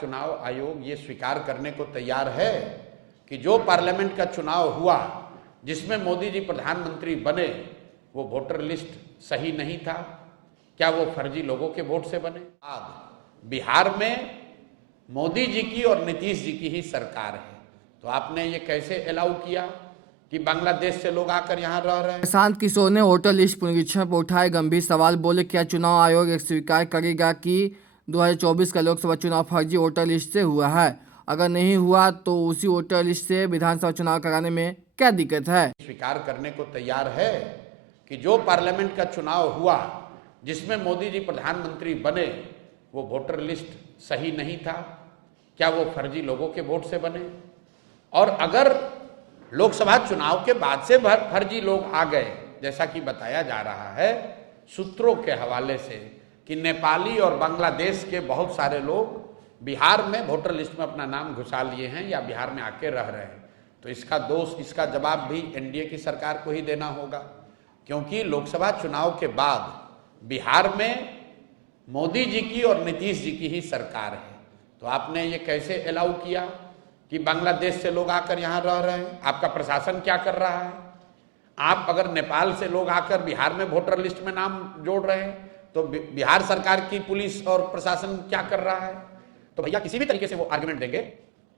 चुनाव आयोग ये स्वीकार करने को तैयार है कि जो पार्लियामेंट का चुनाव हुआ जिसमें मोदी जी प्रधानमंत्री बने वो वोटर लिस्ट सही नहीं था? क्या वो फर्जी लोगों के वोट से बने? आज बिहार में मोदी जी की और नीतीश जी की ही सरकार है, तो आपने ये कैसे अलाउ किया कि बांग्लादेश से लोग आकर यहाँ रह रहे हैं? प्रशांत किशोर ने वोटर लिस्ट पुनरीक्षण पर उठाए गंभीर सवाल। बोले, क्या चुनाव आयोग एक स्वीकार करेगा कि 2024 का लोकसभा चुनाव फर्जी वोटर लिस्ट से हुआ है? अगर नहीं हुआ तो उसी वोटर लिस्ट से विधानसभा चुनाव कराने में क्या दिक्कत है? स्वीकार करने को तैयार है कि जो पार्लियामेंट का चुनाव हुआ जिसमें मोदी जी प्रधानमंत्री बने वो वोटर लिस्ट सही नहीं था? क्या वो फर्जी लोगों के वोट से बने? और अगर लोकसभा चुनाव के बाद से फर्जी लोग आ गए, जैसा कि बताया जा रहा है सूत्रों के हवाले से कि नेपाली और बांग्लादेश के बहुत सारे लोग बिहार में वोटर लिस्ट में अपना नाम घुसा लिए हैं या बिहार में आके रह रहे हैं, तो इसका दोष, इसका जवाब भी एनडीए की सरकार को ही देना होगा, क्योंकि लोकसभा चुनाव के बाद बिहार में मोदी जी की और नीतीश जी की ही सरकार है, तो आपने ये कैसे अलाउ किया कि बांग्लादेश से लोग आकर यहाँ रह रहे हैं? आपका प्रशासन क्या कर रहा है? आप अगर नेपाल से लोग आकर बिहार में वोटर लिस्ट में नाम जोड़ रहे हैं तो बिहार सरकार की पुलिस और प्रशासन क्या कर रहा है? तो भैया किसी भी तरीके से वो आर्गुमेंट देंगे,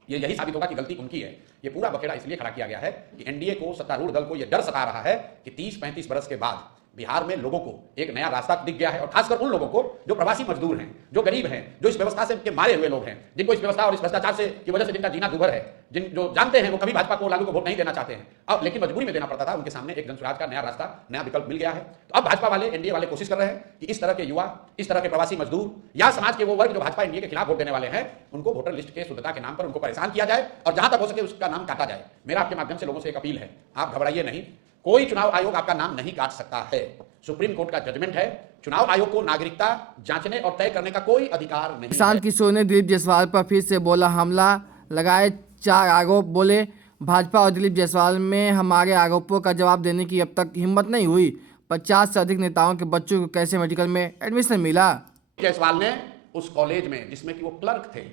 ये यही साबित होगा कि गलती उनकी है। ये पूरा बखेड़ा इसलिए खड़ा किया गया है कि एनडीए को, सत्तारूढ़ दल को ये डर सता रहा है कि 30-35 बरस के बाद बिहार में लोगों को एक नया रास्ता दिख गया है, और खासकर उन लोगों को जो प्रवासी मजदूर हैं, जो गरीब हैं, जो इस व्यवस्था से के मारे हुए लोग हैं, जिनको इस व्यवस्था और इस भ्रष्टाचार से की वजह से जिनका जीना दुभर है, जिन जो जानते हैं वो कभी भाजपा को, लालू को वोट नहीं देना चाहते हैं, अब लेकिन मजबूरी में देना पड़ता था, उनके सामने एक जनसुराज का नया रास्ता, नया विकल्प मिल गया है। तो अब भाजपा वाले, एनडीए वाले कोशिश कर रहे हैं कि इस तरह के युवा, इस तरह के प्रवासी मजदूर या समाज के वो वर्ग जो भाजपा एनडीए के खिलाफ वोट देने वाले हैं, उनको वोटर लिस्ट के शुद्धता के नाम पर उनको परेशान किया जाए और जहां तक हो सके उसका नाम काटा जाए। मेरा आपके माध्यम से लोगों से एक अपील है, आप घबराइए नहीं, कोई चुनाव आयोग आपका नाम नहीं काट सकता है। सुप्रीम कोर्ट का जजमेंट है, चुनाव आयोग को नागरिकता जांचने और तय करने का कोई अधिकार नहीं है। प्रशांत किशोर ने दिलीप जायसवाल पर फिर से बोला हमला लगाए 4 आरोप। बोले, भाजपा और दिलीप जायसवाल में हमारे आरोपों का जवाब देने की अब तक हिम्मत नहीं हुई। 50 से अधिक नेताओं के बच्चों को कैसे मेडिकल में एडमिशन मिला? जायसवाल ने उस कॉलेज में, जिसमें कि वो क्लर्क थे,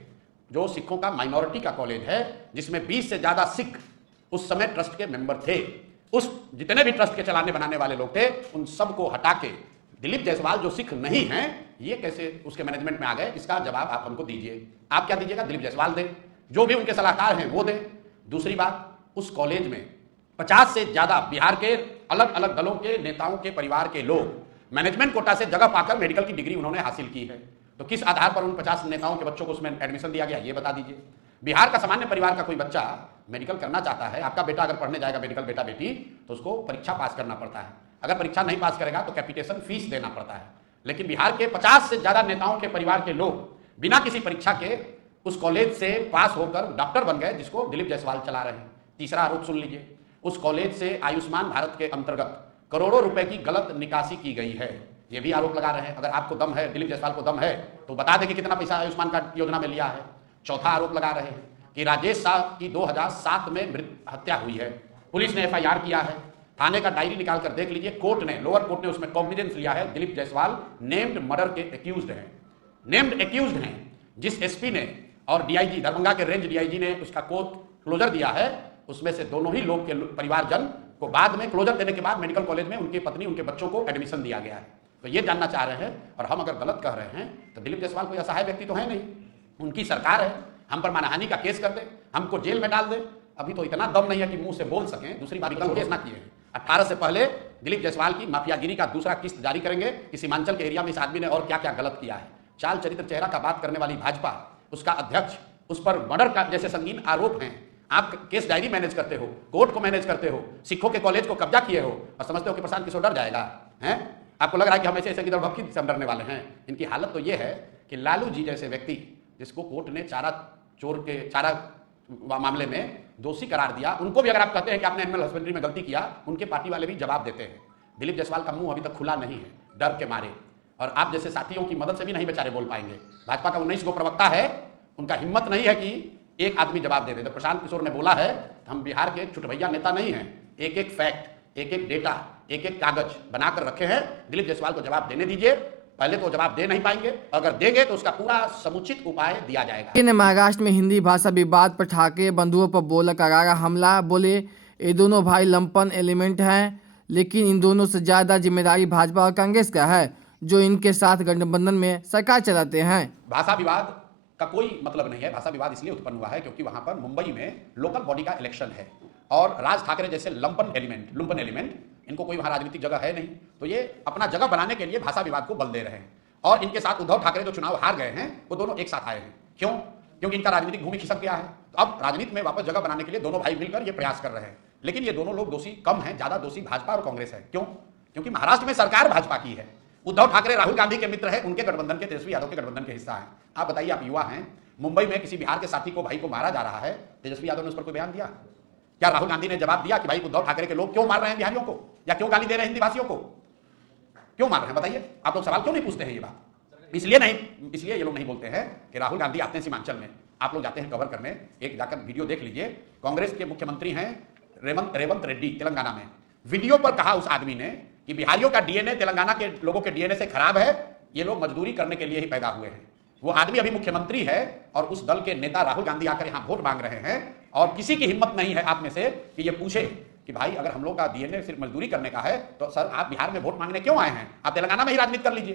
जो सिखों का माइनॉरिटी का कॉलेज है, जिसमें 20 से ज्यादा सिख उस समय ट्रस्ट के मेंबर थे, उस जितने भी ट्रस्ट के चलाने बनाने वाले लोग थे उन सबको हटा के दिलीप जायसवाल जो सिख नहीं हैं, ये कैसे उसके मैनेजमेंट में आ गए? इसका जवाब आप हमको दीजिए। आप क्या दीजिएगा? दिलीप जायसवाल दें, जो भी उनके सलाहकार हैं वो दें। दूसरी बात, उस कॉलेज में 50 से ज्यादा बिहार के अलग अलग दलों के नेताओं के परिवार के लोग मैनेजमेंट कोटा से जगह पाकर मेडिकल की डिग्री उन्होंने हासिल की है, तो किस आधार पर उन 50 नेताओं के बच्चों को उसमें एडमिशन दिया गया, ये बता दीजिए। बिहार का सामान्य परिवार का कोई बच्चा मेडिकल करना चाहता है, आपका बेटा अगर पढ़ने जाएगा मेडिकल, बेटा बेटी, तो उसको परीक्षा पास करना पड़ता है। अगर परीक्षा नहीं पास करेगा तो कैपिटेशन फीस देना पड़ता है। लेकिन बिहार के 50 से ज्यादा नेताओं के परिवार के लोग बिना किसी परीक्षा के उस कॉलेज से पास होकर डॉक्टर बन गए, जिसको दिलीप जायसवाल चला रहे हैं। तीसरा आरोप सुन लीजिए, उस कॉलेज से आयुष्मान भारत के अंतर्गत करोड़ों रुपए की गलत निकासी की गई है, ये भी आरोप लगा रहे हैं। अगर आपको दम है, दिलीप जायसवाल को दम है, तो बता दें कि कितना पैसा आयुष्मान कार्ड योजना में लिया है। चौथा आरोप लगा रहे हैं कि राजेश शाह की 2007 में हत्या हुई है, पुलिस ने एफआईआर किया है, थाने का डायरी निकाल कर देख लीजिए, कोर्ट ने, लोअर कोर्ट ने उसमें कॉग्निजेंस लिया है, दिलीप जायसवाल नेम्ड मर्डर के एक्यूज्ड हैं, नेम्ड एक्यूज्ड हैं। जिस एसपी ने और डीआईजी, दरभंगा के रेंज डीआईजी ने उसका कोर्ट क्लोजर दिया है, उसमें से दोनों ही लोग के परिवारजन को बाद में क्लोजर देने के बाद मेडिकल कॉलेज में उनकी पत्नी, उनके बच्चों को एडमिशन दिया गया है। तो ये जानना चाह रहे हैं, और हम अगर गलत कह रहे हैं तो दिलीप जायसवाल कोई असहाय व्यक्ति तो है नहीं, उनकी सरकार है, हम पर मानहानि का केस कर दे, हमको जेल में डाल दे। अभी तो इतना दम नहीं है कि मुंह से बोल सकें। दूसरी बात, केस ना किए हैं। 18 से पहले दिलीप जायसवाल की माफियागिरी का दूसरा किस्त जारी करेंगे कि सीमांचल के एरिया में इस आदमी ने और क्या क्या गलत किया है। चाल चरित्र चेहरा का बात करने वाली भाजपा, उसका अध्यक्ष, उस पर मर्डर का जैसे संगीन आरोप हैं। आप केस डायरी मैनेज करते हो, कोर्ट को मैनेज करते हो, सिखों के कॉलेज को कब्जा किए हो, और समझते हो कि प्रशांत किशोर डर जाएगा? हैं? आपको लग रहा है कि हम ऐसे इधर भक्ति से डरने वाले हैं? इनकी हालत तो ये है कि लालू जी जैसे व्यक्ति, जिसको कोर्ट ने चारा मामले में दोषी करार दिया, उनको भी अगर आप कहते हैं कि आपने एनिमल हस्बेंड्री में गलती किया, उनके पार्टी वाले भी जवाब देते हैं। दिलीप जायसवाल का मुंह अभी तक खुला नहीं है, डर के मारे, और आप जैसे साथियों की मदद से भी नहीं बेचारे बोल पाएंगे। भाजपा का 19 गो प्रवक्ता है, उनका हिम्मत नहीं है कि एक आदमी जवाब दे दे। तो प्रशांत किशोर ने बोला है, हम बिहार के चुटभैया नेता नहीं हैं, एक एक फैक्ट, एक एक डेटा, एक एक कागज बनाकर रखे हैं। दिलीप जायसवाल को जवाब देने दीजिए, पहले तो जवाब दे नहीं पाएंगे, अगर देंगे तो उसका पूरा समुचित उपाय दिया जाएगा। ने महाराष्ट्र में हिंदी भाषा विवाद पर ठाकरे बंधुओं पर बोला करारा हमला। बोले ये दोनों भाई लंपन एलिमेंट हैं, लेकिन इन दोनों से ज़्यादा जिम्मेदारी भाजपा और कांग्रेस का है, जो इनके साथ गठबंधन में सरकार चलाते हैं। भाषा विवाद का कोई मतलब नहीं है। भाषा विवाद इसलिए उत्पन्न हुआ है क्योंकि वहां पर मुंबई में लोकल बॉडी का इलेक्शन है और राज ठाकरे जैसे लुम्पन एलिमेंट इनको कोई वहां राजनीतिक जगह है नहीं, तो ये अपना जगह बनाने के लिए भाषा विवाद को बल दे रहे हैं। और इनके साथ उद्धव ठाकरे जो चुनाव हार गए हैं वो दोनों एक साथ आए हैं। क्यों? क्योंकि इनका राजनीतिक भूमि खिसक गया है। तो अब राजनीति में वापस जगह बनाने के लिए दोनों भाई मिलकर ये प्रयास कर रहे हैं। लेकिन ये दोनों लोग दोषी कम हैं, ज्यादा दोषी भाजपा और कांग्रेस है। क्यों? क्योंकि महाराष्ट्र में सरकार भाजपा की है। उद्धव ठाकरे राहुल गांधी के मित्र है, उनके गठबंधन के, तेजस्वी यादव के गठबंधन के हिस्सा है। आप बताइए, आप युवा हैं, मुंबई में किसी बिहार के साथी को, भाई को मारा जा रहा है, तेजस्वी यादव ने उस पर कोई बयान दिया? क्या राहुल गांधी ने जवाब दिया कि भाई उद्धव ठाकरे के लोग क्यों मार रहे हैं बिहारियों को, या क्यों गाली दे रहे हैं हिंदी भाषियों को, क्यों मार रहे हैं? बताइए, आप लोग सवाल क्यों नहीं पूछते हैं? ये बात इसलिए ये लोग नहीं बोलते हैं कि राहुल गांधी आते हैं सीमांचल में, आप लोग जाते हैं कवर करने, एक जाकर वीडियो देख लीजिए। कांग्रेस के मुख्यमंत्री हैं रेवंत रेड्डी, तेलंगाना में। वीडियो पर कहा उस आदमी ने कि बिहारियों का डीएनए तेलंगाना के लोगों के डीएनए से खराब है, ये लोग मजदूरी करने के लिए ही पैदा हुए हैं। वो आदमी अभी मुख्यमंत्री है और उस दल के नेता राहुल गांधी आकर यहां वोट मांग रहे हैं, और किसी की हिम्मत नहीं है आप में से कि ये पूछे कि भाई अगर हम लोग का डीएनए सिर्फ मजदूरी करने का है तो सर आप बिहार में वोट मांगने क्यों आए हैं? आप तेलंगाना में ही राजनीति कर लीजिए।